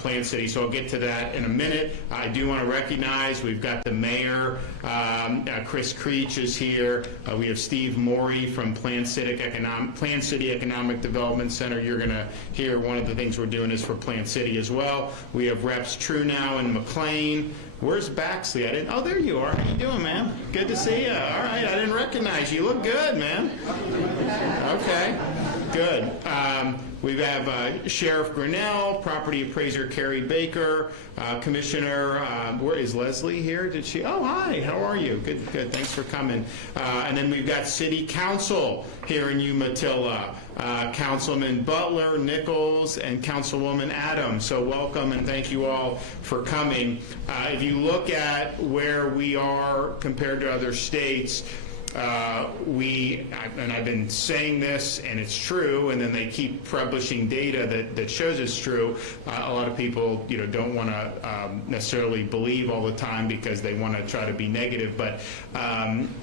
Plant City, so I'll get to that in a minute. I do want to recognize we've got the mayor, Chris Creech is here. We have Steve Morey from Plant City Economic Development Center. You're going to hear one of the things we're doing is for Plant City as well. We have Reps Truenow and McLean. Where's Baxley? Oh, there you are. How you doing, man? Good to see you. All right, I didn't recognize you. You look good, man. Okay, good. We have Sheriff Grinnell, Property Appraiser Carrie Baker, Commissioner, where is Leslie here? Did she? Oh, hi, how are you? Good, good, thanks for coming. And then we've got City Council here in Umatilla, Councilman Butler, Nichols, and Councilwoman Adams. So welcome and thank you all for coming. If you look at where we are compared to other states, and I've been saying this, and it's true, and then they keep publishing data that shows it's true. A lot of people, don't want to necessarily believe all the time because they want to try to be negative, but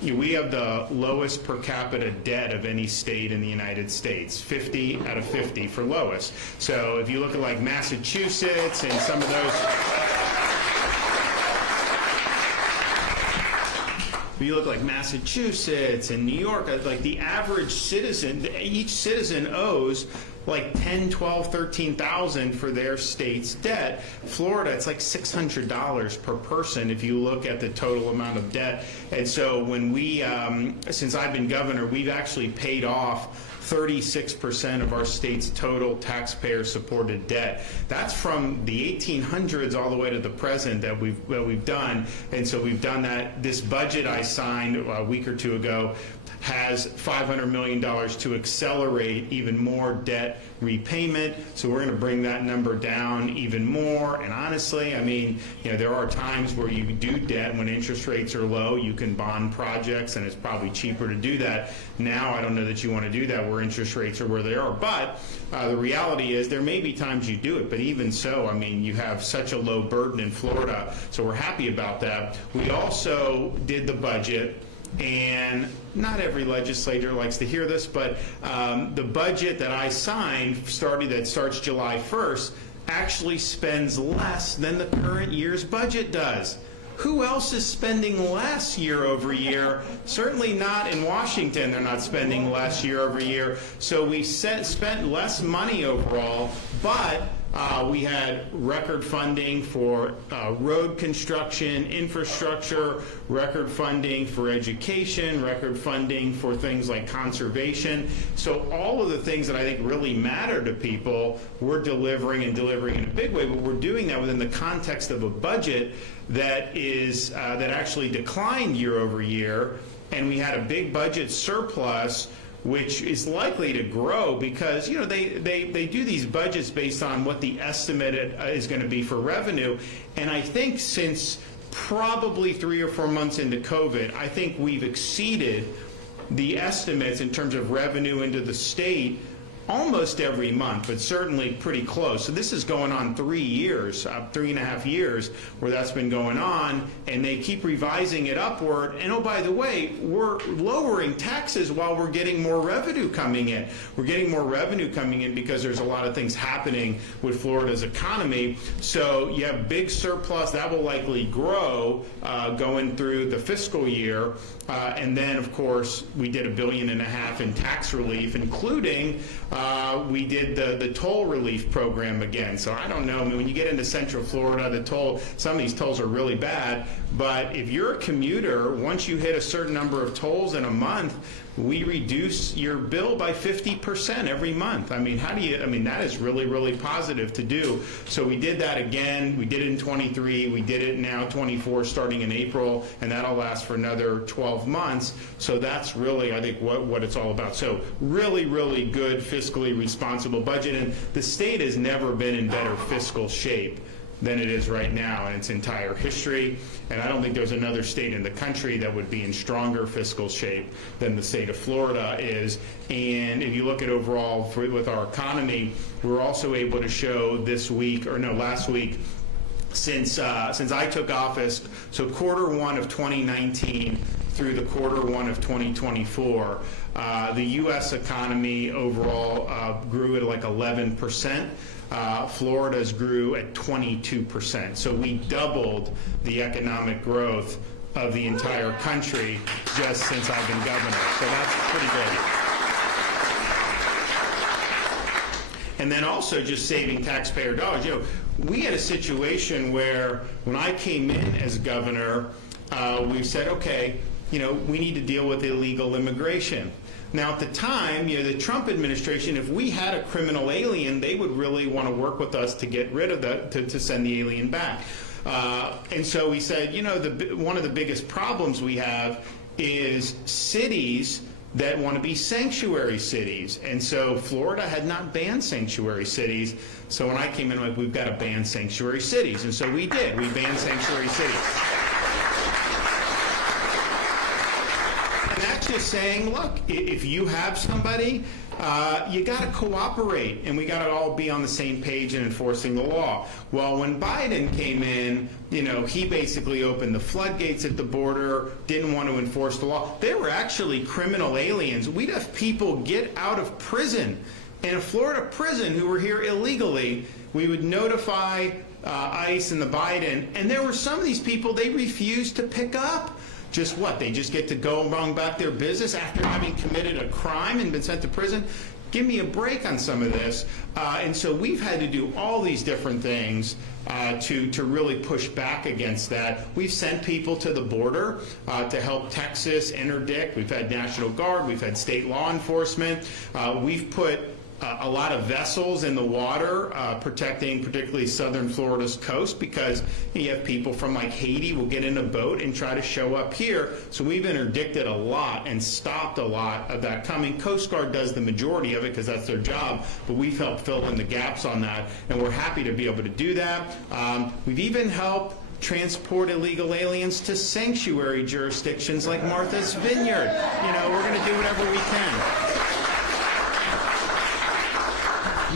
we have the lowest per capita debt of any state in the United States, 50 out of 50 for lowest. So if you look at like Massachusetts and some of those, if you look like Massachusetts and New York, like the average citizen, each citizen owes like 10, 12, 13,000 for their state's debt. Florida, it's like $600 per person if you look at the total amount of debt. And so when we, since I've been governor, we've actually paid off 36% of our state's total taxpayer-supported debt. That's from the 1800s all the way to the present that we've done. And so we've done that. This budget I signed a week or two ago has $500 million to accelerate even more debt repayment. So we're going to bring that number down even more. And honestly, I mean, there are times where you do debt when interest rates are low. You can bond projects, and it's probably cheaper to do that. Now, I don't know that you want to do that where interest rates are where they are. But the reality is there may be times you do it. But even so, I mean, you have such a low burden in Florida. So we're happy about that. We also did the budget. And not every legislator likes to hear this, but the budget that I signed that starts July 1st actually spends less than the current year's budget does. Who else is spending less year over year? Certainly not in Washington. They're not spending less year over year. So we spent less money overall, but we had record funding for road construction, infrastructure, record funding for education, record funding for things like conservation. So all of the things that I think really matter to people, we're delivering and delivering in a big way, but we're doing that within the context of a budget that is that actually declined year over year, and we had a big budget surplus, which is likely to grow because they do these budgets based on what the estimate is going to be for revenue. And I think since probably 3 or 4 months into COVID, I think we've exceeded the estimates in terms of revenue into the state almost every month, but certainly pretty close. So this is going on 3 years, 3.5 years where that's been going on, and they keep revising it upward. And oh, by the way, we're lowering taxes while we're getting more revenue coming in. We're getting more revenue coming in because there's a lot of things happening with Florida's economy. So you have big surplus that will likely grow going through the fiscal year. And then, of course, we did $1.5 billion in tax relief, including we did the toll relief program again. So I don't know. I mean, when you get into Central Florida, some of these tolls are really bad. But if you're a commuter, once you hit a certain number of tolls in a month, we reduce your bill by 50% every month. I mean, that is really, really positive to do. So we did that again. We did it in 23. We did it now 24 starting in April, and that'll last for another 12 months. So that's really, I think, what it's all about. So really, really good fiscally responsible budget. And the state has never been in better fiscal shape than it is right now in its entire history. And I don't think there's another state in the country that would be in stronger fiscal shape than the state of Florida is. And if you look at overall with our economy, we're also able to show last week, since I took office, so Q1 of 2019 through the Q1 of 2024, the U.S. economy overall grew at like 11%. Florida's grew at 22%. So we doubled the economic growth of the entire country just since I've been governor. So that's pretty good. And then also just saving taxpayer dollars. You know, we had a situation where when I came in as governor, we said, okay, you know, we need to deal with illegal immigration. Now, at the time, you know, the Trump administration, if we had a criminal alien, they would really want to work with us to get rid of that, to send the alien back. And so we said, you know, one of the biggest problems we have is cities that want to be sanctuary cities. And so Florida had not banned sanctuary cities. So when I came in, I'm like, we've got to ban sanctuary cities. And so we did. We banned sanctuary cities. And that's just saying, look, if you have somebody, you got to cooperate, and we got to all be on the same page in enforcing the law. Well, when Biden came in, you know, he basically opened the floodgates at the border, didn't want to enforce the law. They were actually criminal aliens. We'd have people get out of prison in a Florida prison who were here illegally. We would notify ICE and the Biden, and there were some of these people they refused to pick up. Just what? They just get to go along about their business after having committed a crime and been sent to prison? Give me a break on some of this. And so we've had to do all these different things to really push back against that. We've sent people to the border to help Texas interdict. We've had National Guard. We've had state law enforcement. We've put a lot of vessels in the water protecting particularly southern Florida's coast, because you have people from like Haiti will get in a boat and try to show up here. So we've interdicted a lot and stopped a lot of that coming. Coast Guard does the majority of it because that's their job, but we've helped fill in the gaps on that, and we're happy to be able to do that. We've even helped transport illegal aliens to sanctuary jurisdictions like Martha's Vineyard. You know, we're going to do whatever we can.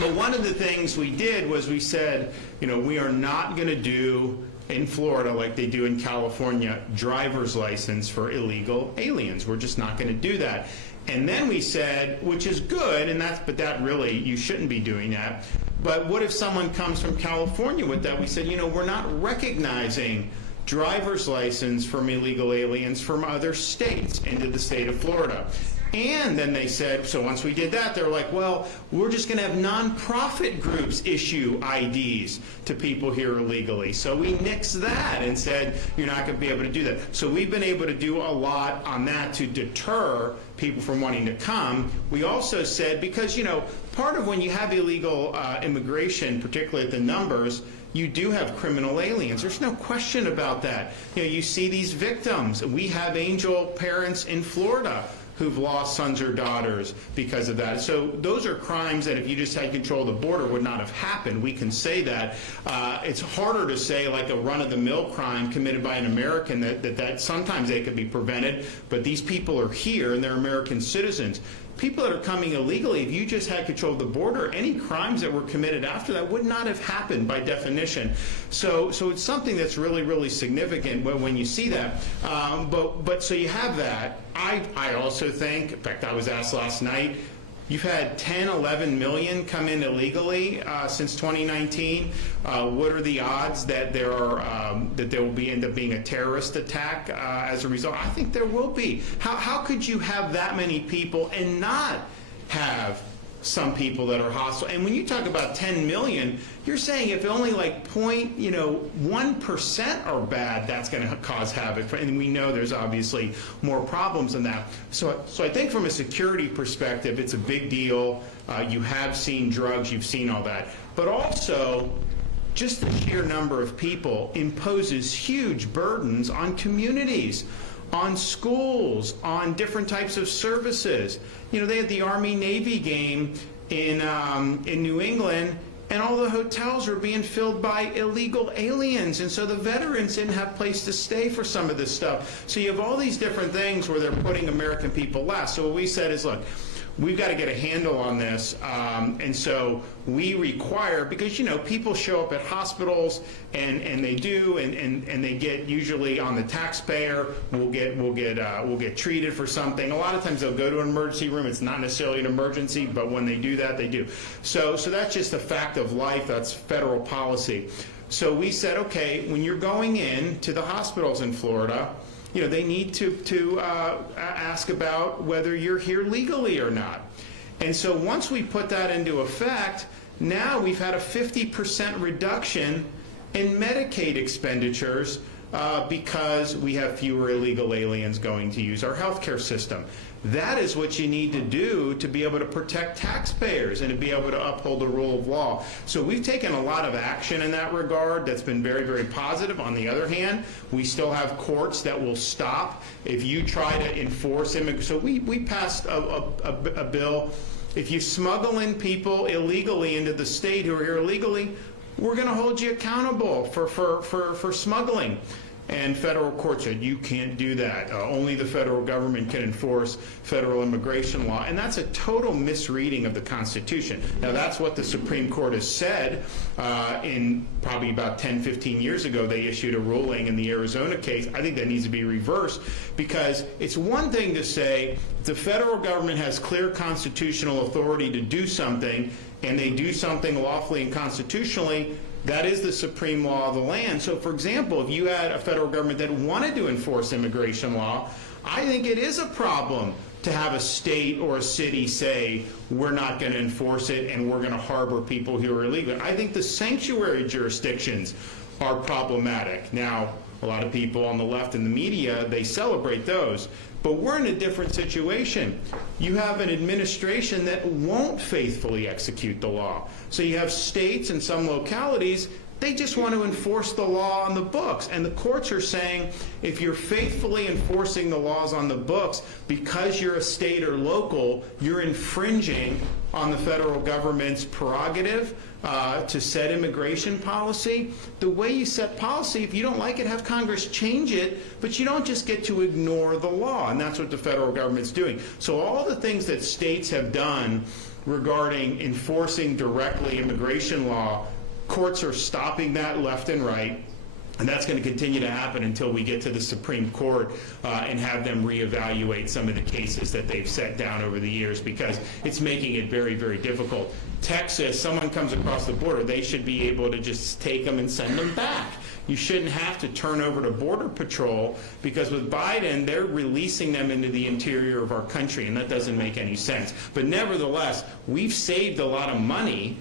But one of the things we did was we said, you know, we are not going to do in Florida like they do in California, driver's license for illegal aliens. We're just not going to do that. And then we said, which is good, and but that really, you shouldn't be doing that. But what if someone comes from California with that? We said, you know, we're not recognizing driver's license from illegal aliens from other states into the state of Florida. And then they said, so once we did that, they were like, well, we're just going to have nonprofit groups issue IDs to people here illegally. So we nixed that and said, you're not going to be able to do that. So we've been able to do a lot on that to deter people from wanting to come. We also said, because, you know, part of when you have illegal immigration, particularly at the numbers, you do have criminal aliens. There's no question about that. You know, you see these victims. We have angel parents in Florida who've lost sons or daughters because of that. So those are crimes that if you just had control of the border would not have happened. We can say that. It's harder to say like a run-of-the-mill crime committed by an American that sometimes they could be prevented, but these people are here and they're American citizens. People that are coming illegally, if you just had control of the border, any crimes that were committed after that would not have happened by definition. So it's something that's really, really significant when you see that. But so you have that. I also think, in fact, I was asked last night, you've had 10, 11 million come in illegally since 2019. What are the odds that there will end up being a terrorist attack as a result? I think there will be. How could you have that many people and not have some people that are hostile? And when you talk about 10 million, you're saying if only like 1% are bad, that's going to cause havoc. And we know there's obviously more problems than that. So I think from a security perspective, it's a big deal. You have seen drugs, you've seen all that. But also, just the sheer number of people imposes huge burdens on communities, on schools, on different types of services. You know, they had the Army-Navy game in New England, and all the hotels were being filled by illegal aliens, and so the veterans didn't have a place to stay for some of this stuff. So you have all these different things where they're putting American people last. So what we said is, look, we've got to get a handle on this. And so we require, because, people show up at hospitals and they do, and they get usually on the taxpayer, we'll get treated for something. A lot of times they'll go to an emergency room. It's not necessarily an emergency, but when they do that, they do. So that's just a fact of life. That's federal policy. So we said, okay, when you're going in to the hospitals in Florida, they need to ask about whether you're here legally or not. And so once we put that into effect, now we've had a 50% reduction in Medicaid expenditures because we have fewer illegal aliens going to use our healthcare system. That is what you need to do to be able to protect taxpayers and to be able to uphold the rule of law. So we've taken a lot of action in that regard that's been very, very positive. On the other hand, we still have courts that will stop if you try to enforce immigration. So we passed a bill. If you smuggle in people illegally into the state who are here illegally, we're going to hold you accountable for smuggling. And federal court said, you can't do that. Only the federal government can enforce federal immigration law. And that's a total misreading of the Constitution. Now, that's what the Supreme Court has said. In probably about 10, 15 years ago, they issued a ruling in the Arizona case. I think that needs to be reversed, because it's one thing to say the federal government has clear constitutional authority to do something, and they do something lawfully and constitutionally. That is the supreme law of the land. So, for example, if you had a federal government that wanted to enforce immigration law, I think it is a problem to have a state or a city say, we're not going to enforce it and we're going to harbor people who are illegal. I think the sanctuary jurisdictions are problematic. Now, a lot of people on the left and the media, they celebrate those. But we're in a different situation. You have an administration that won't faithfully execute the law. So you have states and some localities, they just want to enforce the law on the books. And the courts are saying, if you're faithfully enforcing the laws on the books because you're a state or local, you're infringing on the federal government's prerogative to set immigration policy. The way you set policy, if you don't like it, have Congress change it, but you don't just get to ignore the law, and that's what the federal government's doing. So all the things that states have done regarding enforcing directly immigration law, courts are stopping that left and right. And that's going to continue to happen until we get to the Supreme Court and have them reevaluate some of the cases that they've set down over the years, because it's making it very, very difficult. Texas, someone comes across the border, they should be able to just take them and send them back. You shouldn't have to turn over to Border Patrol, because with Biden, they're releasing them into the interior of our country, and that doesn't make any sense. But nevertheless, we've saved a lot of money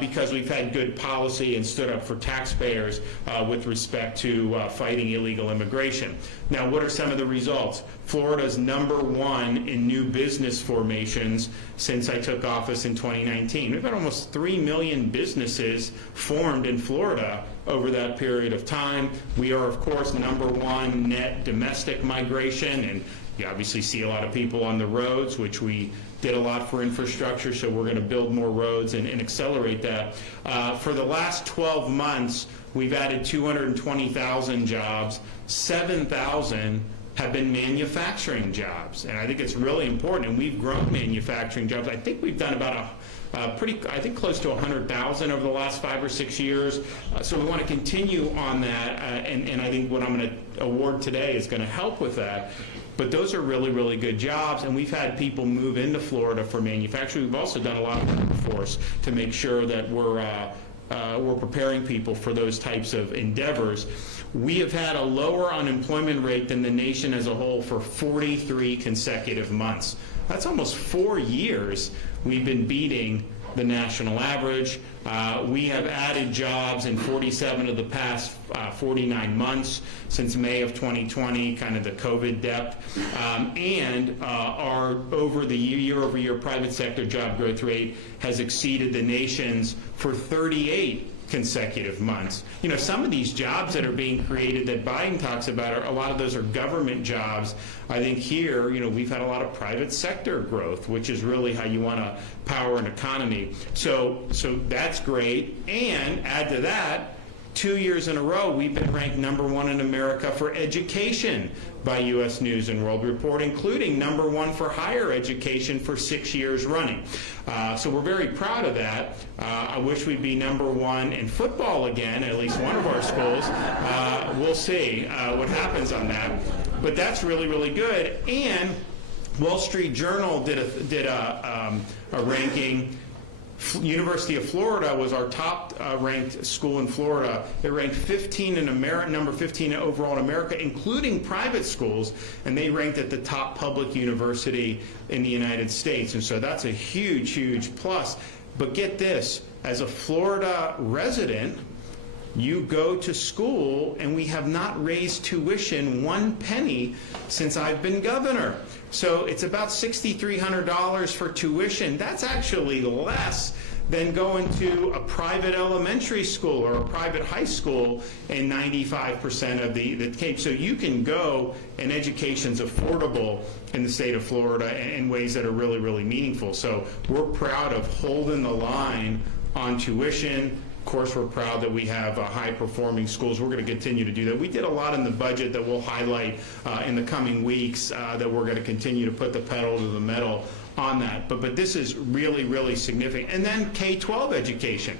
because we've had good policy and stood up for taxpayers with respect to fighting illegal immigration. Now, what are some of the results? Florida's #1 in new business formations since I took office in 2019. We've had almost 3 million businesses formed in Florida over that period of time. We are, of course, #1 net domestic migration, and you obviously see a lot of people on the roads, which we did a lot for infrastructure, so we're going to build more roads and accelerate that. For the last 12 months, we've added 220,000 jobs. 7,000 have been manufacturing jobs, and I think it's really important, and we've grown manufacturing jobs. I think we've done about I think close to 100,000 over the last 5 or 6 years. So we want to continue on that, and I think what I'm going to award today is going to help with that. But those are really, really good jobs, and we've had people move into Florida for manufacturing. We've also done a lot of workforce to make sure that we're preparing people for those types of endeavors. We have had a lower unemployment rate than the nation as a whole for 43 consecutive months. That's almost 4 years we've been beating the national average. We have added jobs in 47 of the past 49 months since May of 2020, kind of the COVID depth, and our year-over-year private sector job growth rate has exceeded the nation's for 38 consecutive months. You know, some of these jobs that are being created that Biden talks about, a lot of those are government jobs. I think here, you know, we've had a lot of private sector growth, which is really how you want to power an economy. So that's great. And add to that, 2 years in a row, we've been ranked #1 in America for education by U.S. News and World Report, including #1 for higher education for 6 years running. So we're very proud of that. I wish we'd be #1 in football again, at least one of our schools. We'll see what happens on that. But that's really, really good. And Wall Street Journal did a ranking. University of Florida was our top ranked school in Florida. It ranked 15 in America, number 15 overall in America, including private schools, and they ranked at the top public university in the United States. And so that's a huge, huge plus. But get this, as a Florida resident, you go to school, and we have not raised tuition 1 penny since I've been governor. So it's about $6,300 for tuition. That's actually less than going to a private elementary school or a private high school in 95% of the Cape. So you can go, and education's affordable in the state of Florida in ways that are really, really meaningful. So we're proud of holding the line on tuition. Of course, we're proud that we have high-performing schools. We're going to continue to do that. We did a lot in the budget that we'll highlight in the coming weeks that we're going to continue to put the pedal to the metal on that. But this is really, really significant. And then K-12 education.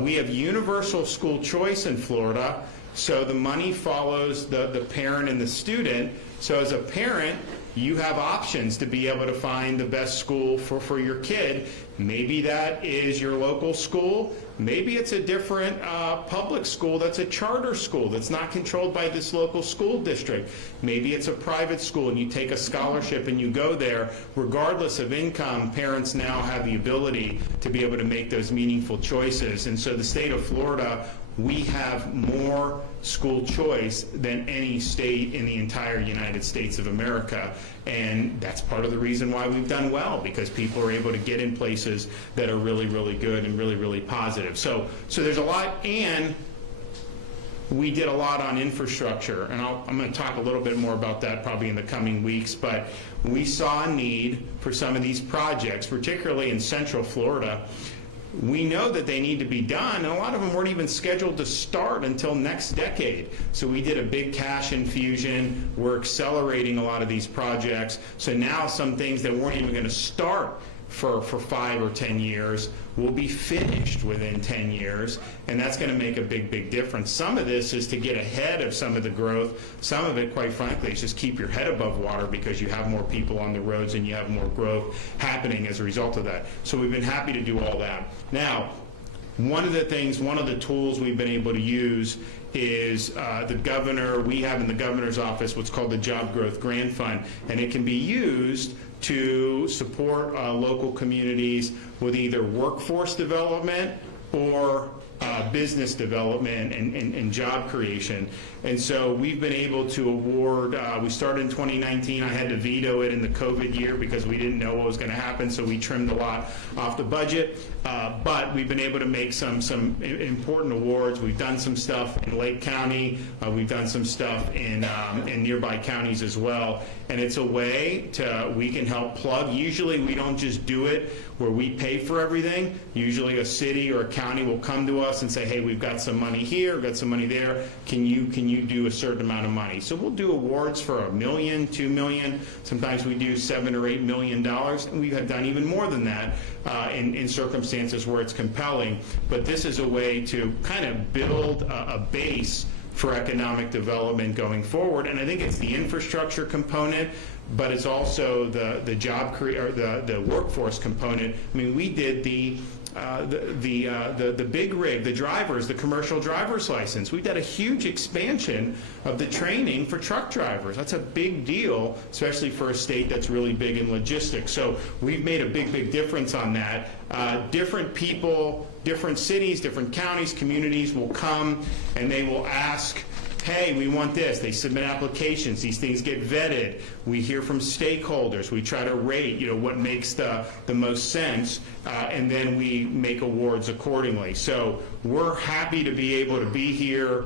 We have universal school choice in Florida, so the money follows the parent and the student. So as a parent, you have options to be able to find the best school for your kid. Maybe that is your local school. Maybe it's a different public school that's a charter school that's not controlled by this local school district. Maybe it's a private school and you take a scholarship and you go there. Regardless of income, parents now have the ability to be able to make those meaningful choices. And so the state of Florida, we have more school choice than any state in the entire United States of America. And that's part of the reason why we've done well, because people are able to get in places that are really, really good and really, really positive. So there's a lot, and we did a lot on infrastructure, and I'm going to talk a little bit more about that probably in the coming weeks, but we saw a need for some of these projects, particularly in Central Florida. We know that they need to be done, and a lot of them weren't even scheduled to start until next decade. So we did a big cash infusion. We're accelerating a lot of these projects. So now some things that weren't even going to start for 5 or 10 years will be finished within 10 years, and that's going to make a big, big difference. Some of this is to get ahead of some of the growth. Some of it, quite frankly, is just keep your head above water because you have more people on the roads and you have more growth happening as a result of that. So we've been happy to do all that. Now, one of the tools we've been able to use is we have in the governor's office what's called the Job Growth Grant Fund, and it can be used to support local communities with either workforce development or business development and job creation. And so we've been able to award, we started in 2019. I had to veto it in the COVID year because we didn't know what was going to happen, so we trimmed a lot off the budget. But we've been able to make some important awards. We've done some stuff in Lake County. We've done some stuff in nearby counties as well. And it's a way we can help plug. Usually we don't just do it where we pay for everything. Usually a city or a county will come to us and say, hey, we've got some money here, we've got some money there. Can you do a certain amount of money? So we'll do awards for $1 million, $2 million. Sometimes we do $7 or $8 million, and we have done even more than that in circumstances where it's compelling. But this is a way to kind of build a base for economic development going forward. And I think it's the infrastructure component, but it's also the job or the workforce component. I mean, we did the big rig, the drivers, the commercial driver's license. We've got a huge expansion of the training for truck drivers. That's a big deal, especially for a state that's really big in logistics. So we've made a big, big difference on that. Different people, different cities, different counties, communities will come and they will ask, hey, we want this. They submit applications. These things get vetted. We hear from stakeholders. We try to rate, what makes the most sense, and then we make awards accordingly. So we're happy to be able to be here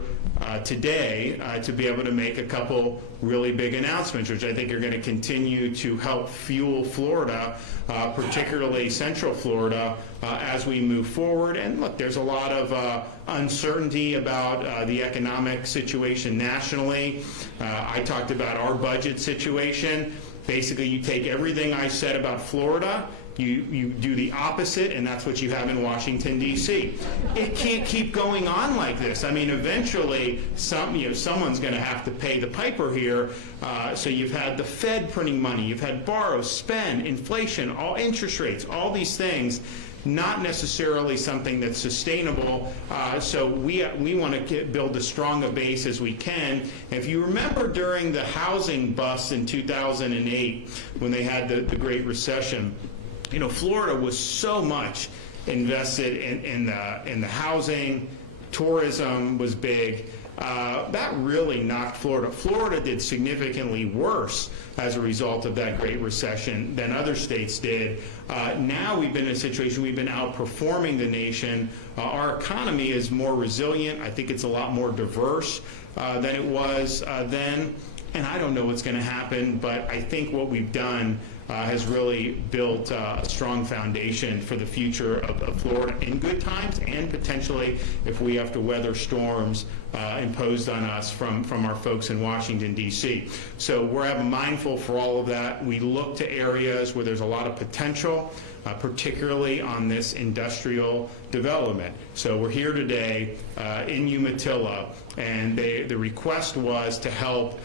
today to be able to make a couple really big announcements, which I think are going to continue to help fuel Florida, particularly Central Florida, as we move forward. And look, there's a lot of uncertainty about the economic situation nationally. I talked about our budget situation. Basically, you take everything I said about Florida, you do the opposite, and that's what you have in Washington, D.C. It can't keep going on like this. I mean, eventually, someone's going to have to pay the piper here. So you've had the Fed printing money, you've had borrow, spend, inflation, all interest rates, all these things. Not necessarily something that's sustainable. So we want to build as strong a base as we can. If you remember during the housing bust in 2008, when they had the Great Recession, Florida was so much invested in the housing. Tourism was big. That really knocked Florida. Florida did significantly worse as a result of that Great Recession than other states did. Now we've been in a situation, we've been outperforming the nation. Our economy is more resilient. I think it's a lot more diverse than it was then. And I don't know what's going to happen, but I think what we've done has really built a strong foundation for the future of Florida in good times, and potentially if we have to weather storms imposed on us from our folks in Washington, D.C. So we're mindful for all of that. We look to areas where there's a lot of potential, particularly on this industrial development. So we're here today in Umatilla, and the request was to help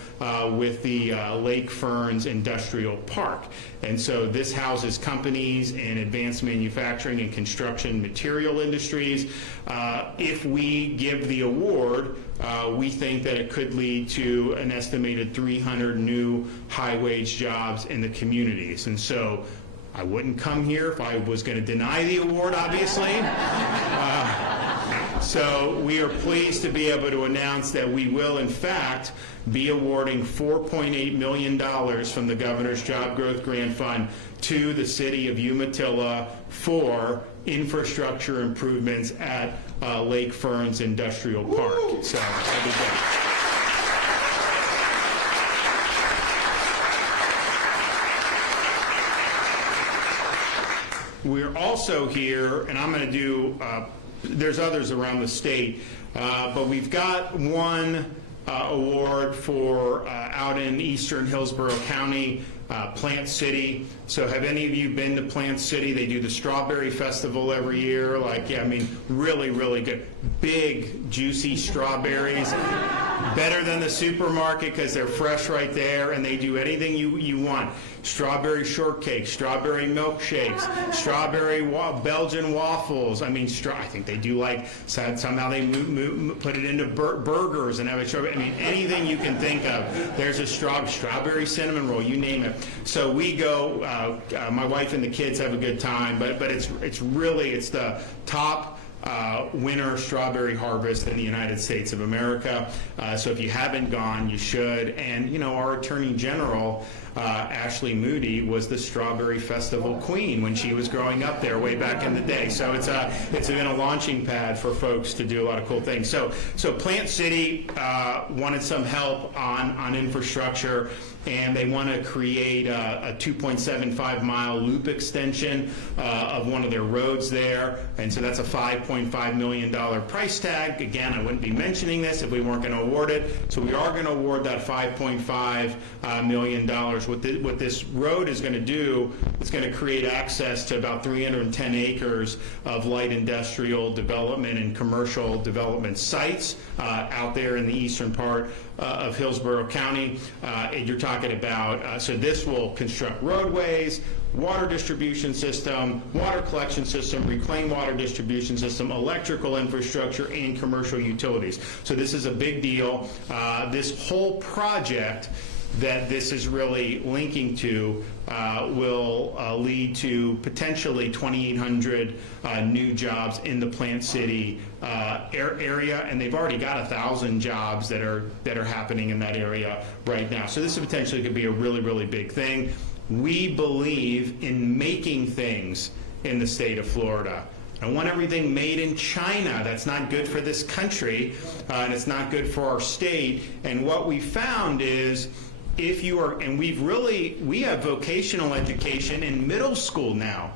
with the Lake Ferns Industrial Park. And so this houses companies in advanced manufacturing and construction material industries. If we give the award, we think that it could lead to an estimated 300 new high-wage jobs in the communities. And so I wouldn't come here if I was going to deny the award, obviously. So we are pleased to be able to announce that we will, in fact, be awarding $4.8 million from the Governor's Job Growth Grant Fund to the city of Umatilla for infrastructure improvements at Lake Ferns Industrial Park. Woo! So that'll be good. We're also here, and I'm going to do, there's others around the state, but we've got one award for out in eastern Hillsborough County, Plant City. So have any of you been to Plant City? They do the Strawberry Festival every year. Really, really good. Big, juicy strawberries. Better than the supermarket because they're fresh right there, and they do anything you want. Strawberry shortcake, strawberry milkshakes, strawberry Belgian waffles. I think they do somehow they put it into burgers and have it strawberry. Anything you can think of. There's a strawberry cinnamon roll, you name it. So we go, my wife and the kids have a good time, but it's the top winter strawberry harvest in the United States of America. So if you haven't gone, you should. And our Attorney General, Ashley Moody, was the Strawberry Festival queen when she was growing up there way back in the day. So it's been a launching pad for folks to do a lot of cool things. So Plant City wanted some help on infrastructure, and they want to create a 2.75-mile loop extension of one of their roads there. And so that's a $5.5 million price tag. Again, I wouldn't be mentioning this if we weren't going to award it. So we are going to award that $5.5 million. What this road is going to do, it's going to create access to about 310 acres of light industrial development and commercial development sites out there in the eastern part of Hillsborough County. You're talking about, so this will construct roadways, water distribution system, water collection system, reclaimed water distribution system, electrical infrastructure, and commercial utilities. So this is a big deal. This whole project that this is really linking to will lead to potentially 2,800 new jobs in the Plant City area, and they've already got 1,000 jobs that are happening in that area right now. So this potentially could be a really, really big thing. We believe in making things in the state of Florida. I don't want everything made in China. That's not good for this country, and it's not good for our state. And what we found is, if you are, and we have vocational education in middle school now.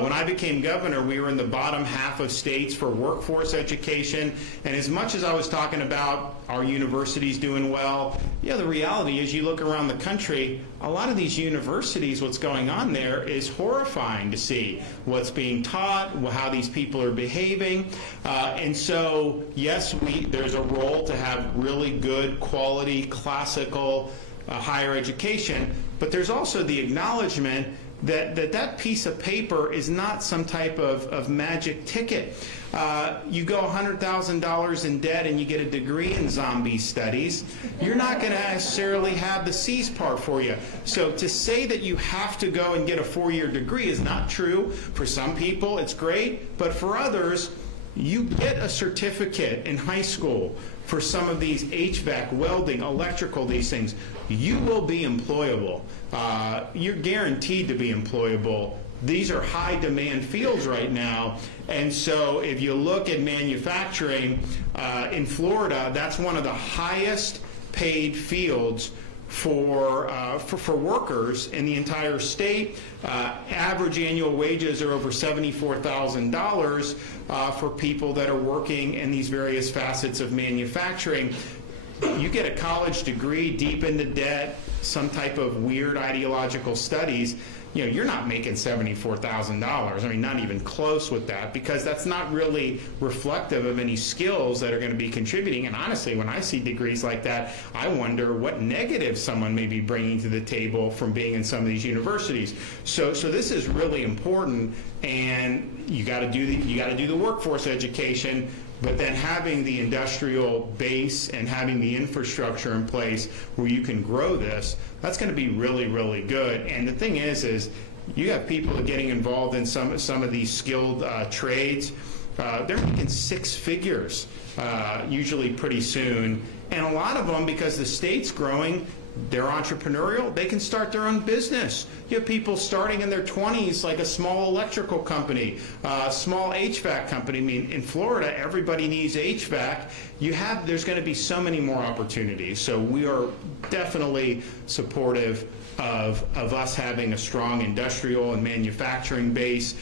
When I became governor, we were in the bottom half of states for workforce education, and as much as I was talking about our universities doing well, the reality is you look around the country, a lot of these universities, what's going on there is horrifying to see what's being taught, how these people are behaving, and so yes, there's a role to have really good quality classical higher education, but there's also the acknowledgement that piece of paper is not some type of magic ticket. You go $100,000 in debt and you get a degree in zombie studies, you're not going to necessarily have the C's part for you. So to say that you have to go and get a 4-year degree is not true. For some people, it's great, but for others, you get a certificate in high school for some of these HVAC, welding, electrical, these things. You will be employable. You're guaranteed to be employable. These are high demand fields right now, and so if you look at manufacturing in Florida, that's one of the highest paid fields for workers in the entire state. Average annual wages are over $74,000 for people that are working in these various facets of manufacturing. You get a college degree, deep into debt, some type of weird ideological studies, you're not making $74,000. I mean, not even close with that, because that's not really reflective of any skills that are going to be contributing. And honestly, when I see degrees like that, I wonder what negative someone may be bringing to the table from being in some of these universities. So this is really important, and you got to do the workforce education. But then having the industrial base and having the infrastructure in place where you can grow this, that's going to be really, really good. And the thing is you have people getting involved in some of these skilled trades. They're making 6 figures usually pretty soon. And a lot of them, because the state's growing, they're entrepreneurial, they can start their own business. You have people starting in their 20s, like a small electrical company, a small HVAC company. I mean, in Florida, everybody needs HVAC. There's going to be so many more opportunities. So we are definitely supportive of us having a strong industrial and manufacturing base.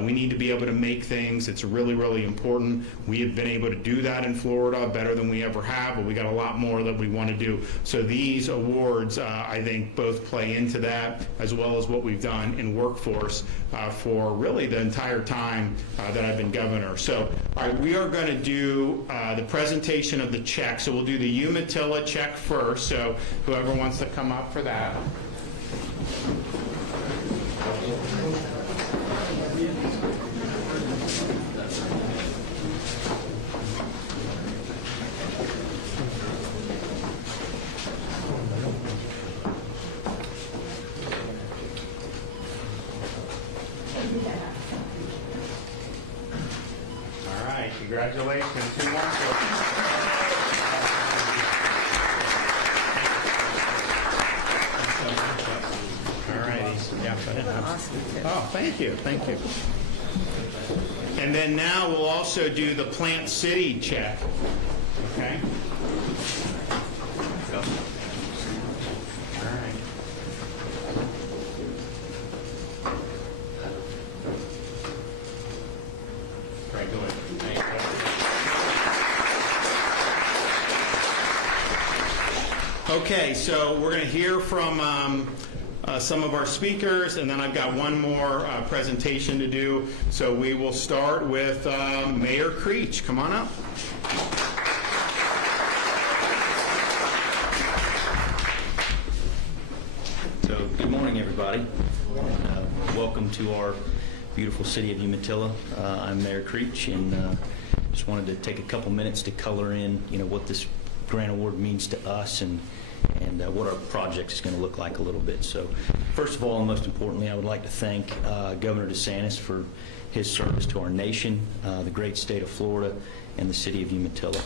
We need to be able to make things. It's really, really important. We have been able to do that in Florida better than we ever have, but we got a lot more that we want to do. So these awards, I think, both play into that, as well as what we've done in workforce for really the entire time that I've been governor. So, all right, we are going to do the presentation of the check. So we'll do the Umatilla check first. So whoever wants to come up for that. All right, congratulations. Who wants it? Oh, thank you, thank you. And then now we'll also do the Plant City check, okay? All right. Okay, so we're going to hear from some of our speakers, and then I've got one more presentation to do. So we will start with Mayor Creech. Come on up. So good morning, everybody. Welcome to our beautiful city of Umatilla. I'm Mayor Creech, and just wanted to take a couple minutes to color in, what this grant award means to us and what our project is going to look like a little bit. So first of all, and most importantly, I would like to thank Governor DeSantis for his service to our nation, the great state of Florida, and the city of Umatilla.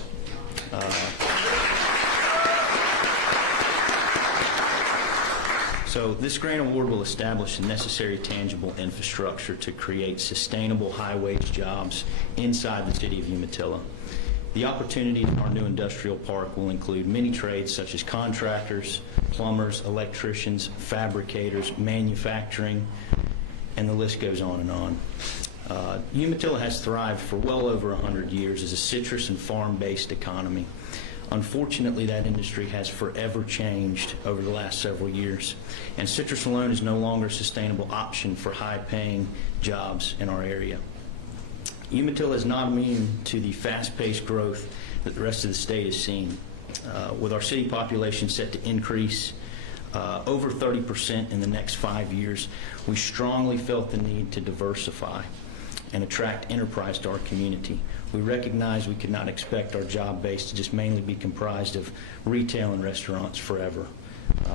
So this grant award will establish the necessary tangible infrastructure to create sustainable high-wage jobs inside the city of Umatilla. The opportunities in our new industrial park will include many trades such as contractors, plumbers, electricians, fabricators, manufacturing, and the list goes on and on. Umatilla has thrived for well over 100 years as a citrus and farm-based economy. Unfortunately, that industry has forever changed over the last several years, and citrus alone is no longer a sustainable option for high-paying jobs in our area. Umatilla is not immune to the fast-paced growth that the rest of the state is seeing. With our city population set to increase over 30% in the next 5 years, we strongly felt the need to diversify and attract enterprise to our community. We recognize we could not expect our job base to just mainly be comprised of retail and restaurants forever.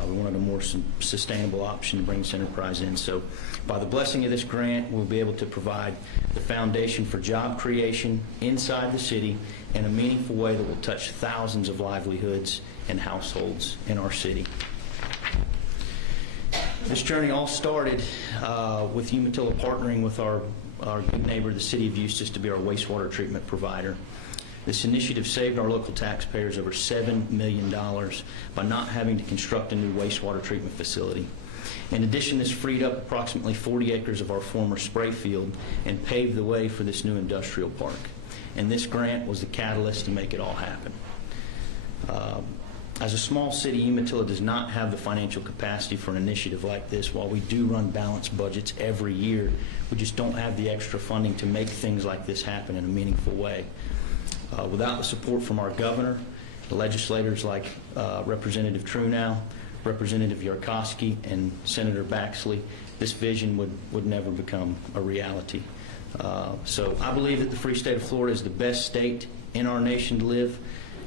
We wanted a more sustainable option to bring this enterprise in. So by the blessing of this grant, we'll be able to provide the foundation for job creation inside the city in a meaningful way that will touch thousands of livelihoods and households in our city. This journey all started with Umatilla partnering with our good neighbor, the City of Eustis, to be our wastewater treatment provider. This initiative saved our local taxpayers over $7 million by not having to construct a new wastewater treatment facility. In addition, this freed up approximately 40 acres of our former spray field and paved the way for this new industrial park. And this grant was the catalyst to make it all happen. As a small city, Umatilla does not have the financial capacity for an initiative like this. While we do run balanced budgets every year, we just don't have the extra funding to make things like this happen in a meaningful way. Without the support from our governor, the legislators like Representative Trunow, Representative Yarkowski, and Senator Baxley, this vision would never become a reality. So I believe that the free state of Florida is the best state in our nation to live.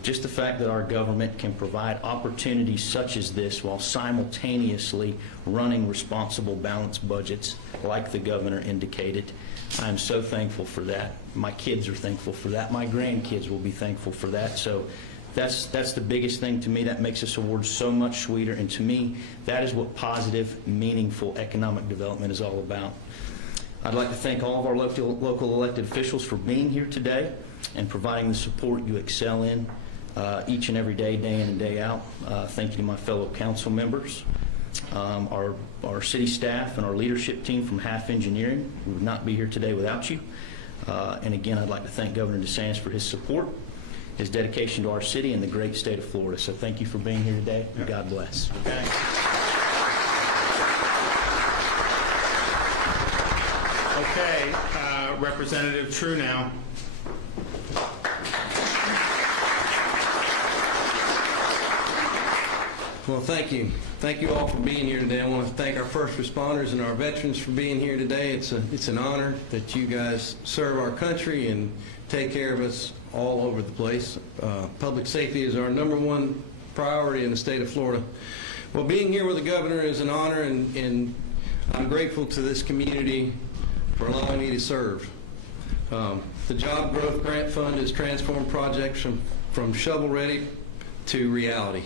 Just the fact that our government can provide opportunities such as this while simultaneously running responsible, balanced budgets like the governor indicated, I am so thankful for that. My kids are thankful for that. My grandkids will be thankful for that. So that's the biggest thing to me. That makes this award so much sweeter. And to me, that is what positive, meaningful economic development is all about. I'd like to thank all of our local elected officials for being here today and providing the support you excel in each and every day, day in and day out. Thank you to my fellow council members, our city staff, and our leadership team from Half Engineering. We would not be here today without you. And again, I'd like to thank Governor DeSantis for his support, his dedication to our city and the great state of Florida. So thank you for being here today, and God bless. Okay. Okay, Representative Trunow. Well, thank you. Thank you all for being here today. I want to thank our first responders and our veterans for being here today. It's an honor that you guys serve our country and take care of us all over the place. Public safety is our #1 priority in the state of Florida. Well, being here with the governor is an honor, and I'm grateful to this community for allowing me to serve. The Job Growth Grant Fund has transformed projects from shovel-ready to reality.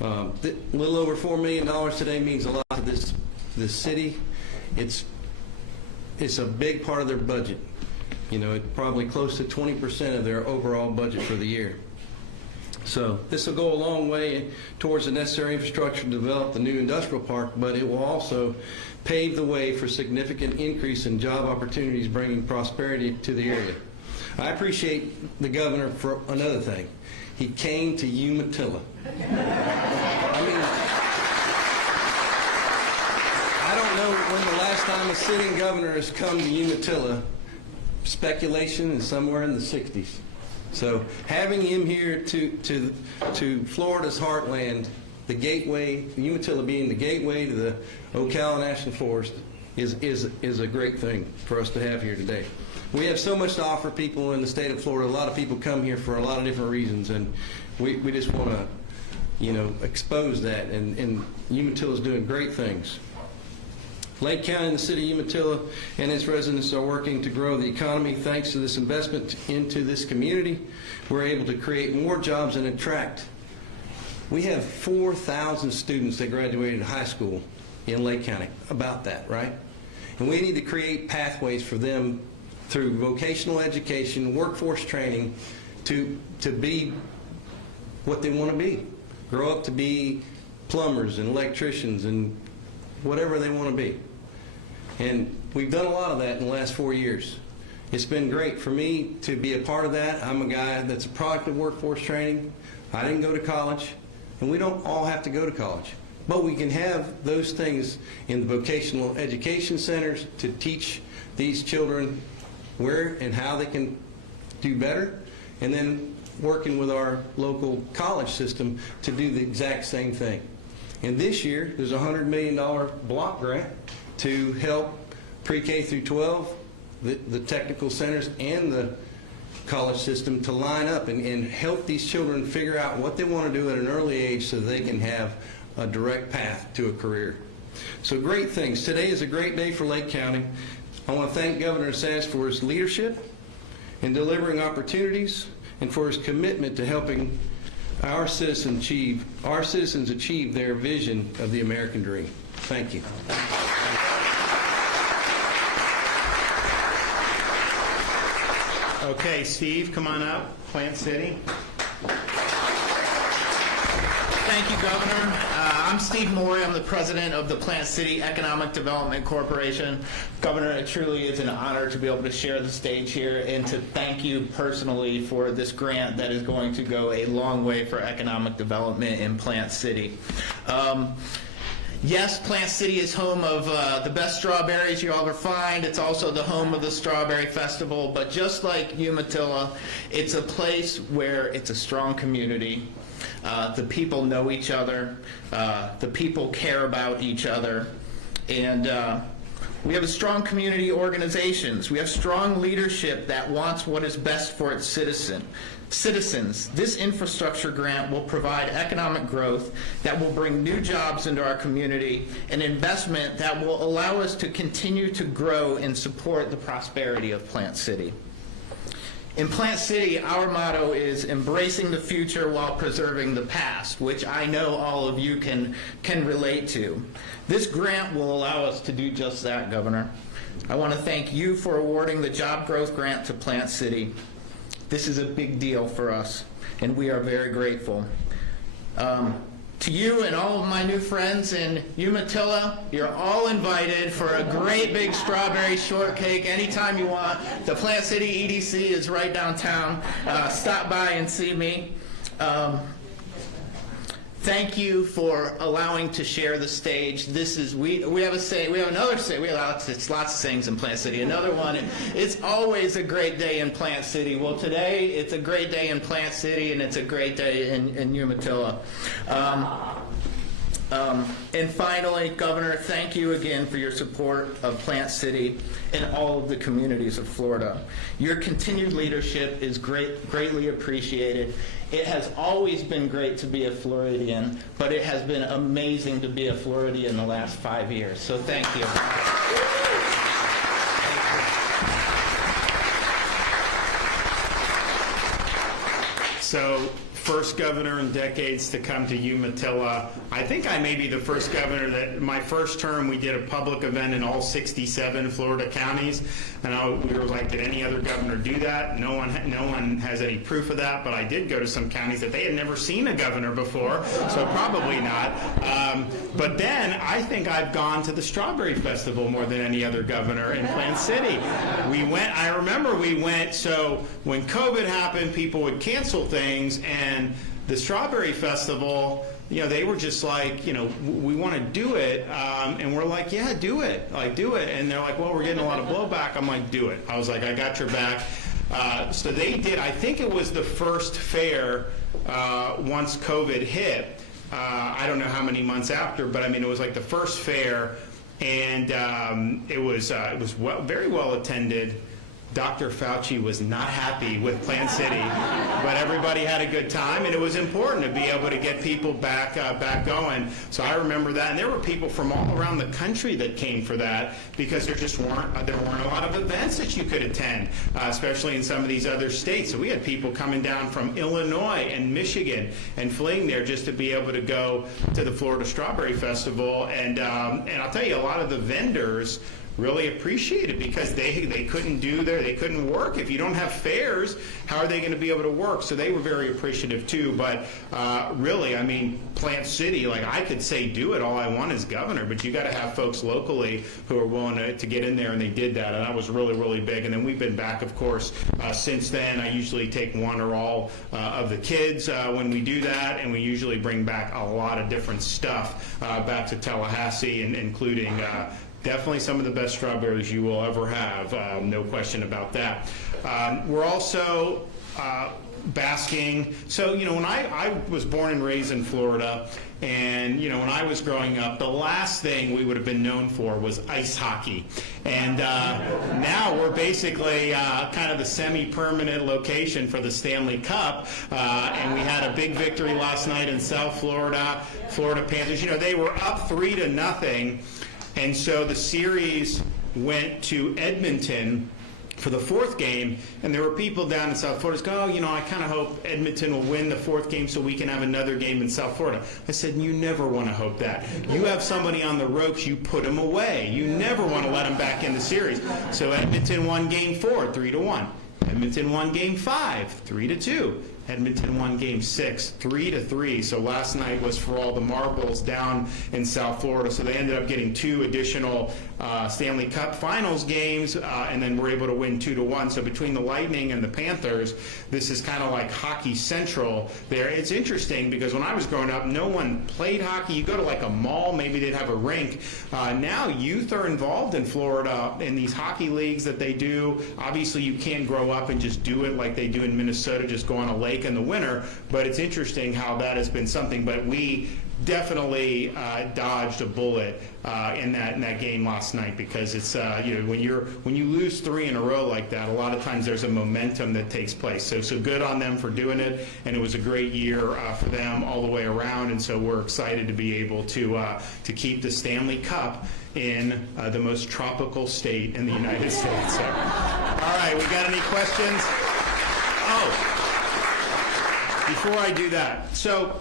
A little over $4 million today means a lot to this city. It's a big part of their budget. You know, it's probably close to 20% of their overall budget for the year. So this will go a long way towards the necessary infrastructure to develop the new industrial park, but it will also pave the way for significant increase in job opportunities, bringing prosperity to the area. I appreciate the governor for another thing. He came to Umatilla. I mean, I don't know when the last time a sitting governor has come to Umatilla. Speculation is somewhere in the 60s. So having him here to Florida's heartland, the gateway, Umatilla being the gateway to the Ocala National Forest, is a great thing for us to have here today. We have so much to offer people in the state of Florida. A lot of people come here for a lot of different reasons, and we just want to, you know, expose that. And Umatilla is doing great things. Lake County and the city of Umatilla and its residents are working to grow the economy. Thanks to this investment into this community, we're able to create more jobs and attract We have 4,000 students that graduated high school in Lake County, about that, right? And we need to create pathways for them through vocational education, workforce training, to be what they want to be. Grow up to be plumbers and electricians and whatever they want to be. And we've done a lot of that in the last 4 years. It's been great for me to be a part of that. I'm a guy that's a product of workforce training. I didn't go to college, and we don't all have to go to college. But we can have those things in the vocational education centers to teach these children where and how they can do better, and then working with our local college system to do the exact same thing. And this year, there's a $100 million block grant to help pre-K through 12, the technical centers and the college system to line up and help these children figure out what they want to do at an early age so they can have a direct path to a career. So great things. Today is a great day for Lake County. I want to thank Governor DeSantis for his leadership in delivering opportunities and for his commitment to helping our citizens achieve their vision of the American dream. Thank you. Okay, Steve, come on up, Plant City. Thank you, Governor. I'm Steve Morey. I'm the president of the Plant City Economic Development Corporation. Governor, it truly is an honor to be able to share the stage here and to thank you personally for this grant that is going to go a long way for economic development in Plant City. Yes, Plant City is home of the best strawberries you'll ever find. It's also the home of the Strawberry Festival. But just like Umatilla, it's a place where it's a strong community. The people know each other. The people care about each other. And we have strong community organizations. We have strong leadership that wants what is best for its citizens. This infrastructure grant will provide economic growth that will bring new jobs into our community, an investment that will allow us to continue to grow and support the prosperity of Plant City. In Plant City, our motto is embracing the future while preserving the past, which I know all of you can relate to. This grant will allow us to do just that, Governor. I want to thank you for awarding the Job Growth Grant to Plant City. This is a big deal for us, and we are very grateful. To you and all of my new friends in Umatilla, you're all invited for a great big strawberry shortcake anytime you want. The Plant City EDC is right downtown. Stop by and see me. Thank you for allowing to share the stage. This is we have a say. We have another say. We have lots of sayings in Plant City. Another one. It's always a great day in Plant City. Well, today it's a great day in Plant City, and it's a great day in Umatilla. And finally, Governor, thank you again for your support of Plant City and all of the communities of Florida. Your continued leadership is greatly appreciated. It has always been great to be a Floridian, but it has been amazing to be a Floridian the last 5 years. So thank you. So, first governor in decades to come to Umatilla. I think I may be the first governor that, my first term, we did a public event in all 67 Florida counties. And we were like, did any other governor do that? No one has any proof of that, but I did go to some counties that they had never seen a governor before, so probably not. But then I think I've gone to the Strawberry Festival more than any other governor in Plant City. I remember we went, so when COVID happened, people would cancel things, and the Strawberry Festival, they were just like, we want to do it. And we're like, yeah, do it. Do it. And they're like, well, we're getting a lot of blowback. I'm like, do it. I was like, I got your back. So they did, I think it was the first fair once COVID hit. I don't know how many months after, but it was like the first fair. And it was very well attended. Dr. Fauci was not happy with Plant City, but everybody had a good time, and it was important to be able to get people back going. So I remember that, and there were people from all around the country that came for that because there weren't a lot of events that you could attend, especially in some of these other states. So we had people coming down from Illinois and Michigan and fleeing there just to be able to go to the Florida Strawberry Festival, and I'll tell you, a lot of the vendors really appreciate it because they couldn't work. If you don't have fairs, how are they going to be able to work? So they were very appreciative too. But really, I mean, Plant City, like I could say do it all I want as governor, but you got to have folks locally who are willing to get in there, and they did that, and that was really, really big. And then we've been back, of course, since then. I usually take one or all of the kids when we do that, and we usually bring back a lot of different stuff back to Tallahassee, and including definitely some of the best strawberries you will ever have, no question about that. We're also basking. So, when I was born and raised in Florida, and, when I was growing up, the last thing we would have been known for was ice hockey. And now we're basically kind of the semi-permanent location for the Stanley Cup. And we had a big victory last night in South Florida. Florida Panthers, they were up 3-0. And so the series went to Edmonton for the fourth game, and there were people down in South Florida go, I kind of hope Edmonton will win the fourth game so we can have another game in South Florida. I said, you never want to hope that. You have somebody on the ropes, you put them away. You never want to let them back in the series. So Edmonton won game 4, 3-1. Edmonton won game 5, 3-2. Edmonton won game 6, 3-3. So last night was for all the marbles down in South Florida. So they ended up getting 2 additional Stanley Cup Finals games, and then were able to win 2-1. So between the Lightning and the Panthers, this is kind of like hockey central there. It's interesting because when I was growing up, no one played hockey. You go to like a mall, maybe they'd have a rink. Now youth are involved in Florida in these hockey leagues that they do. Obviously, you can't grow up and just do it like they do in Minnesota, just go on a lake in the winter, but it's interesting how that has been something. But we definitely dodged a bullet in that game last night, because it's when you lose 3 in a row like that, a lot of times there's a momentum that takes place. So good on them for doing it, and it was a great year for them all the way around. And so we're excited to be able to keep the Stanley Cup in the most tropical state in the United States. So, all right, we got any questions? Oh. Before I do that, so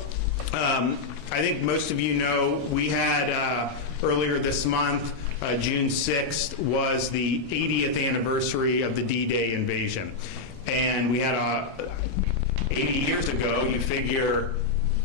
I think most of you know we had earlier this month, June 6th, was the 80th anniversary of the D-Day invasion. And we had 80 years ago, you figure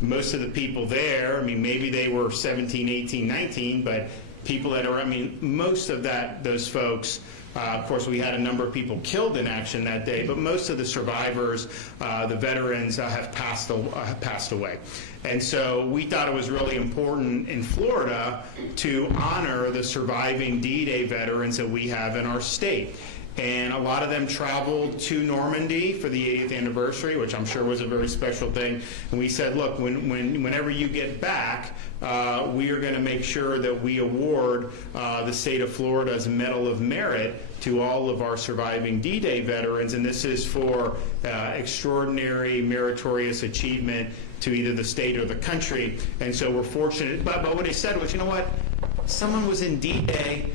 most of the people there, maybe they were 17, 18, 19, but people that are, most of those folks, of course, we had a number of people killed in action that day, but most of the survivors, the veterans, have passed away. And so we thought it was really important in Florida to honor the surviving D-Day veterans that we have in our state. And a lot of them traveled to Normandy for the 80th anniversary, which I'm sure was a very special thing. And we said, look, whenever you get back, we are going to make sure that we award the state of Florida's Medal of Merit to all of our surviving D-Day veterans. And this is for extraordinary meritorious achievement to either the state or the country. And so we're fortunate. But what they said was, you know what? Someone was in D-Day,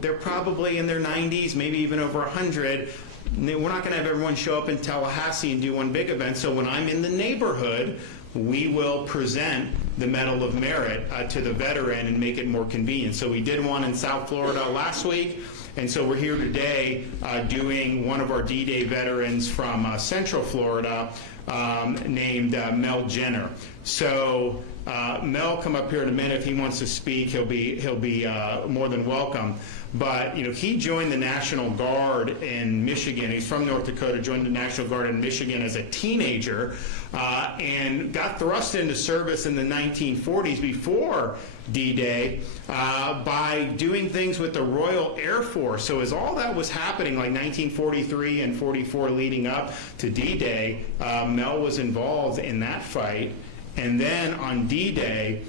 they're probably in their 90s, maybe even over 100. We're not going to have everyone show up in Tallahassee and do one big event. So when I'm in the neighborhood, we will present the Medal of Merit to the veteran and make it more convenient. So we did one in South Florida last week. And so we're here today doing one of our D-Day veterans from Central Florida named Mel Jenner. So Mel, come up here in a minute. If he wants to speak, he'll be more than welcome. But he joined the National Guard in Michigan. He's from North Dakota. Joined the National Guard in Michigan as a teenager, and got thrust into service in the 1940s before D-Day by doing things with the Royal Air Force. So as all that was happening, like 1943 and 44 leading up to D-Day, Mel was involved in that fight. And then on D-Day,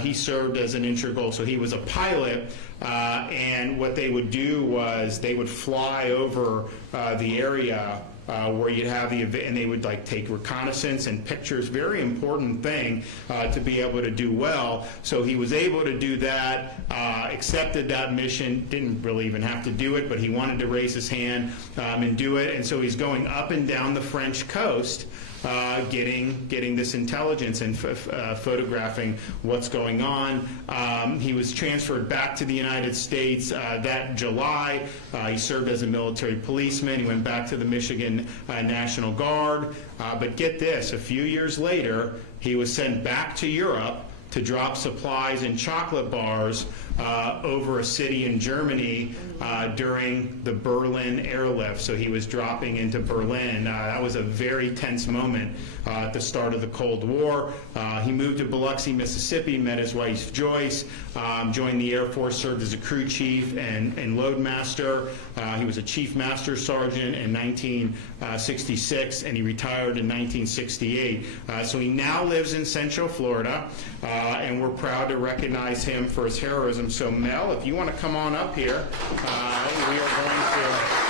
he served as an integral, so he was a pilot, and what they would do was they would fly over the area where you'd have the event, and they would like take reconnaissance and pictures, very important thing to be able to do well. So he was able to do that, accepted that mission, didn't really even have to do it, but he wanted to raise his hand and do it. And so he's going up and down the French coast, getting this intelligence and photographing what's going on. He was transferred back to the United States that July. He served as a military policeman. He went back to the Michigan National Guard. But get this, a few years later, he was sent back to Europe to drop supplies and chocolate bars over a city in Germany during the Berlin airlift. So he was dropping into Berlin. That was a very tense moment at the start of the Cold War. He moved to Biloxi, Mississippi, met his wife Joyce, joined the Air Force, served as a crew chief and loadmaster. He was a chief master sergeant in 1966, and he retired in 1968. So he now lives in Central Florida, and we're proud to recognize him for his heroism. So Mel, if you want to come on up here, we are going to...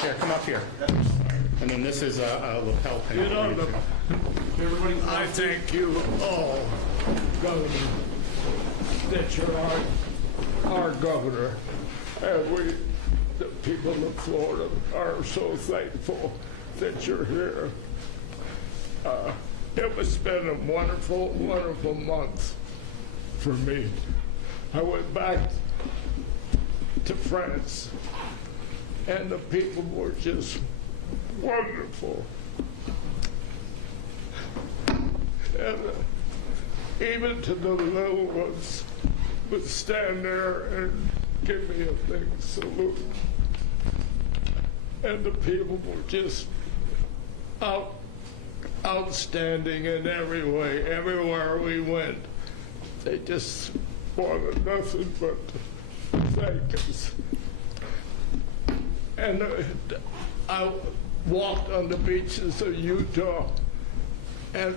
Here, come up here. And then this is a lapel pin. Get on the, I thank you all, Governor, that you're our governor. And we, the people of Florida, are so thankful that you're here. It has been a wonderful, wonderful month for me. I went back to France, and the people were just wonderful. And even to the little ones would stand there and give me a big salute. And the people were just outstanding in every way. Everywhere we went, they just wanted nothing but to thank us. And I walked on the beaches of Utah and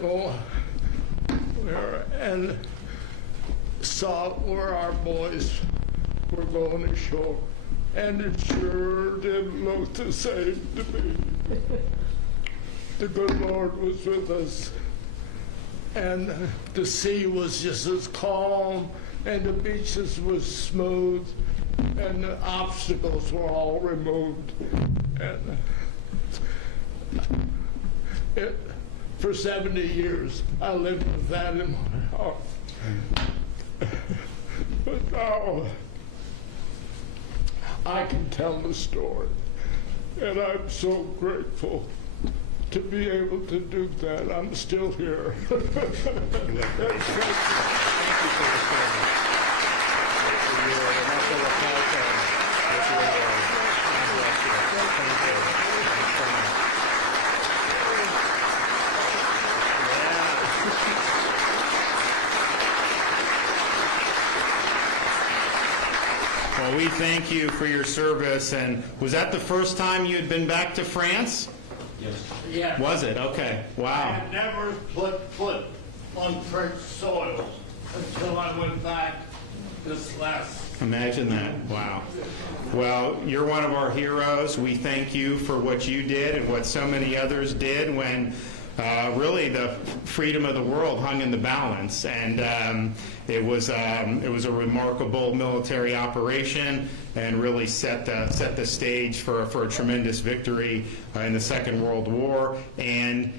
saw where our boys were going ashore, and it sure didn't look the same to me. The good Lord was with us, and the sea was just as calm, and the beaches was smooth, and the obstacles were all removed. And for 70 years, I lived with that in my heart. But now, I can tell the story, and I'm so grateful to be able to do that. I'm still here. Well, we thank you for your service. And was that the first time you had been back to France? Yes. Yeah. Was it? Okay. I Wow. had never put foot on French soil until I went back this last. Imagine that. Wow. Well, you're one of our heroes. We thank you for what you did and what so many others did when really the freedom of the world hung in the balance. And it was a remarkable military operation and really set the stage for a tremendous victory in the Second World War. And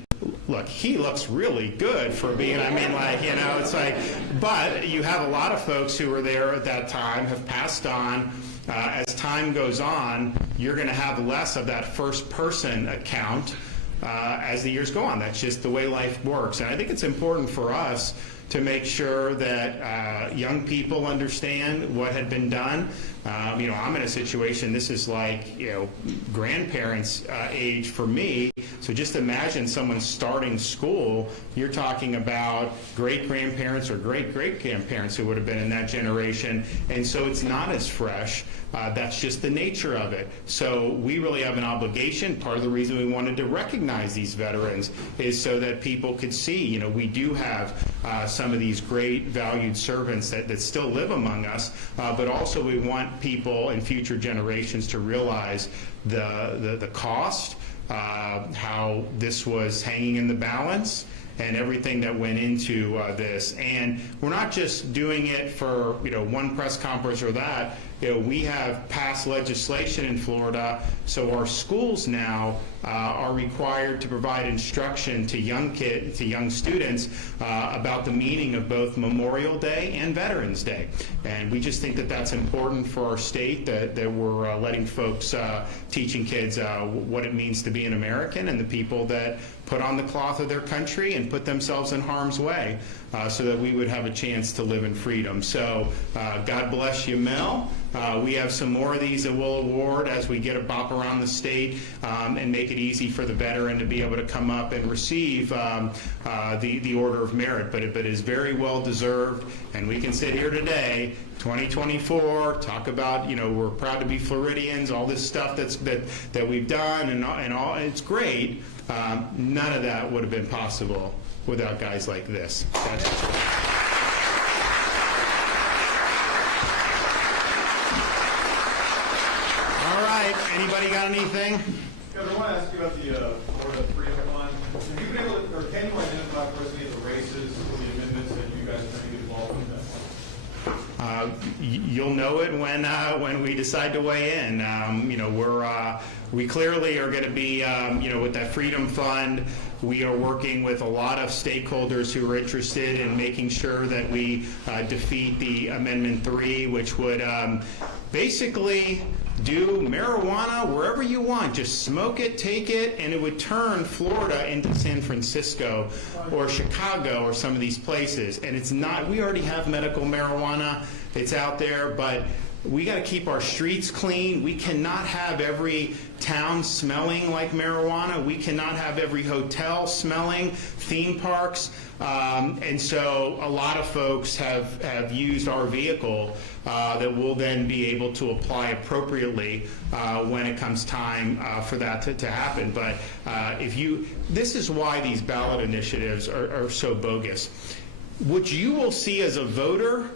look, he looks really good for being, I mean, like, you know, it's like, but you have a lot of folks who were there at that time, have passed on. As time goes on, you're going to have less of that first-person account as the years go on. That's just the way life works. And I think it's important for us to make sure that young people understand what had been done. I'm in a situation, this is like, grandparents' age for me. So just imagine someone starting school, you're talking about great-grandparents or great-great-grandparents who would have been in that generation. And so it's not as fresh. That's just the nature of it. So we really have an obligation. Part of the reason we wanted to recognize these veterans is so that people could see, we do have some of these great valued servants that still live among us, but also we want people in future generations to realize the cost, how this was hanging in the balance, and everything that went into this. And we're not just doing it for one press conference or that. We have passed legislation in Florida, so our schools now are required to provide instruction to young students about the meaning of both Memorial Day and Veterans Day. And we just think that that's important for our state, that we're letting folks, teaching kids what it means to be an American and the people that put on the cloth of their country and put themselves in harm's way so that we would have a chance to live in freedom. So God bless you, Mel. We have some more of these that we'll award as we get a bop around the state and make it easy for the veteran to be able to come up and receive the Order of Merit. But it is very well deserved, and we can sit here today, 2024, talk about, we're proud to be Floridians, all this stuff that we've done, and all, it's great. None of that would have been possible without guys like this. All right, anybody got anything? Governor, I want to ask you about the Florida Freedom Fund. Have you been able to, or can you identify for us any of the races or the amendments that you guys are going to get involved in that fund? You'll know it when we decide to weigh in. We clearly are going to be, with that Freedom Fund, we are working with a lot of stakeholders who are interested in making sure that we defeat the Amendment 3, which would basically do marijuana wherever you want. Just smoke it, take it, and it would turn Florida into San Francisco or Chicago or some of these places. And it's not, we already have medical marijuana. It's out there, but we got to keep our streets clean. We cannot have every town smelling like marijuana. We cannot have every hotel smelling, theme parks. And so a lot of folks have used our vehicle that will then be able to apply appropriately when it comes time for that to happen. But this is why these ballot initiatives are so bogus. What you will see as a voter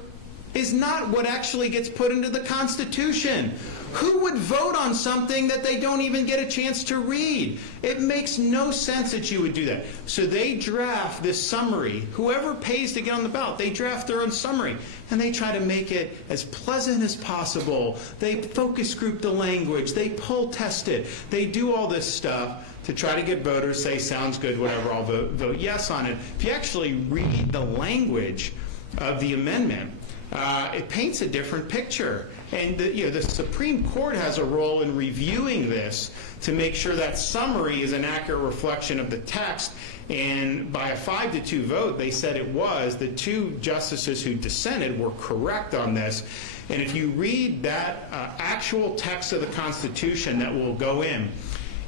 is not what actually gets put into the Constitution. Who would vote on something that they don't even get a chance to read? It makes no sense that you would do that. So they draft this summary. Whoever pays to get on the ballot, they draft their own summary, and they try to make it as pleasant as possible. They focus group the language. They poll test it. They do all this stuff to try to get voters say, sounds good, whatever, I'll vote yes on it. If you actually read the language of the amendment, it paints a different picture. And the Supreme Court has a role in reviewing this to make sure that summary is an accurate reflection of the text. And by a 5-2 vote, they said it was. The two justices who dissented were correct on this. And if you read that actual text of the Constitution that will go in,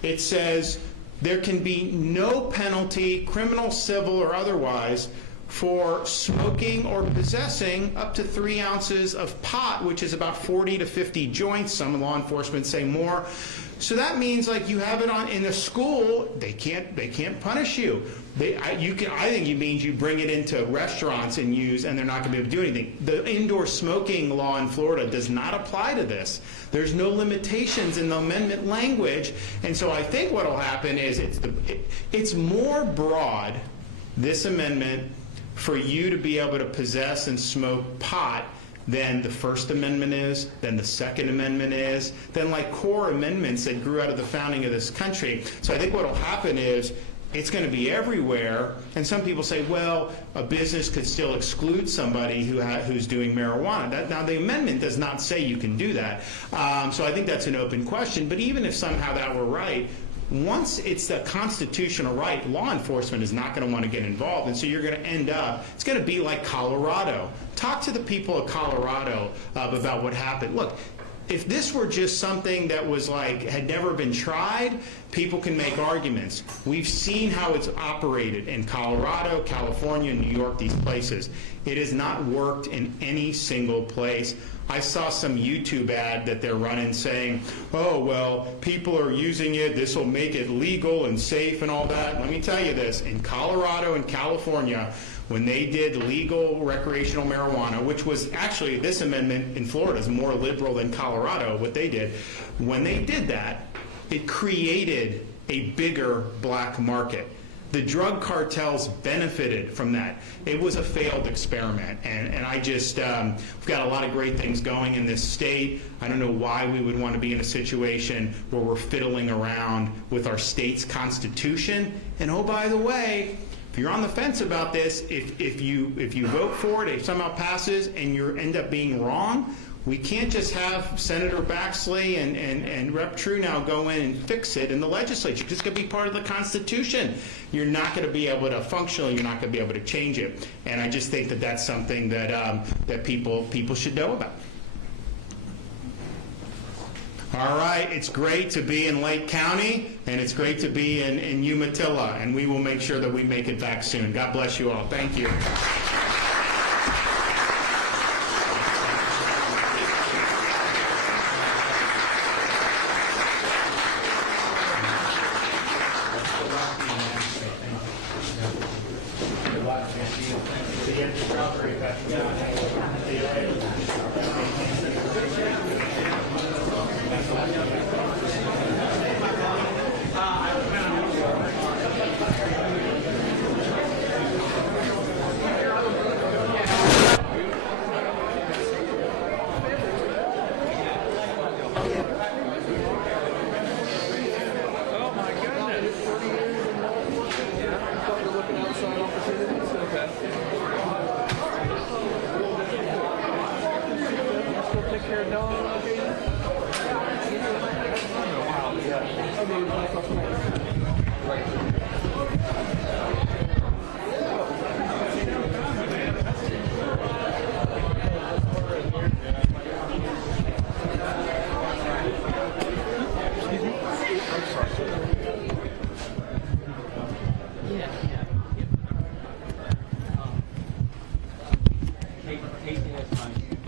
it says there can be no penalty, criminal, civil, or otherwise, for smoking or possessing up to 3 ounces of pot, which is about 40 to 50 joints. Some law enforcement say more. So that means, like, you have it in a school, they can't punish you. I think it means you bring it into restaurants and they're not going to be able to do anything. The indoor smoking law in Florida does not apply to this. There's no limitations in the amendment language, and so I think what will happen is it's more broad, this amendment, for you to be able to possess and smoke pot than the First Amendment is, than the Second Amendment is, than like core amendments that grew out of the founding of this country. So I think what will happen is it's going to be everywhere, and some people say, well, a business could still exclude somebody who's doing marijuana. Now, the amendment does not say you can do that. So I think that's an open question, but even if somehow that were right, once it's a constitutional right, law enforcement is not going to want to get involved, and so you're going to end up, it's going to be like Colorado. Talk to the people of Colorado about what happened. Look, if this were just something that was like, had never been tried, people can make arguments. We've seen how it's operated in Colorado, California, New York, these places. It has not worked in any single place. I saw some YouTube ad that they're running saying, oh, well, people are using it, this will make it legal and safe and all that. Let me tell you this, in Colorado and California, when they did legal recreational marijuana, which was actually, this amendment in Florida is more liberal than Colorado, what they did, when they did that, it created a bigger black market. The drug cartels benefited from that. It was a failed experiment, and I just, we've got a lot of great things going in this state. I don't know why we would want to be in a situation where we're fiddling around with our state's constitution. And oh, by the way, if you're on the fence about this, if you vote for it, if it somehow passes and you end up being wrong, we can't just have Senator Baxley and Rep. True now go in and fix it in the legislature. It's going to be part of the Constitution. You're not going to be able to functionally, you're not going to be able to change it. And I just think that that's something that that people should know about. All right, it's great to be in Lake County, and it's great to be in Umatilla, and we will make sure that we make it back soon. God bless you all. Thank you. Take this time.